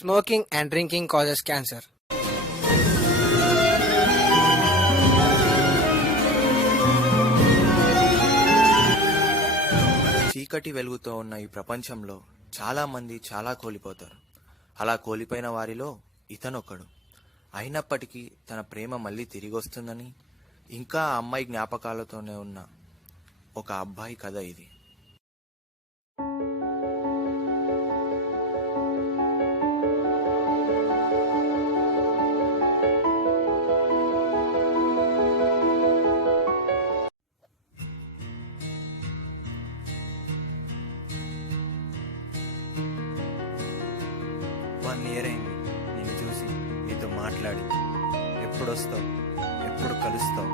Smoking and drinking causes cancer. చీకటి వెలుగుతో ఉన్న ఈ ప్రపంచంలో చాలా మంది చాలా కోల్పోతారు. అలా కోల్పోయిన వారిలో ఇతనొక్కడు. అయినప్పటికీ తన ప్రేమ మళ్ళీ తిరిగి వస్తుందని, ఇంకా ఆ అమ్మాయి జ్ఞాపకాలతోనే ఉన్న ఒక అబ్బాయి కథ ఇది. వన్ ఇయర్ అయింది నేను చూసి, నీతో మాట్లాడి. ఎప్పుడు వస్తావు, ఎప్పుడు కలుస్తావు,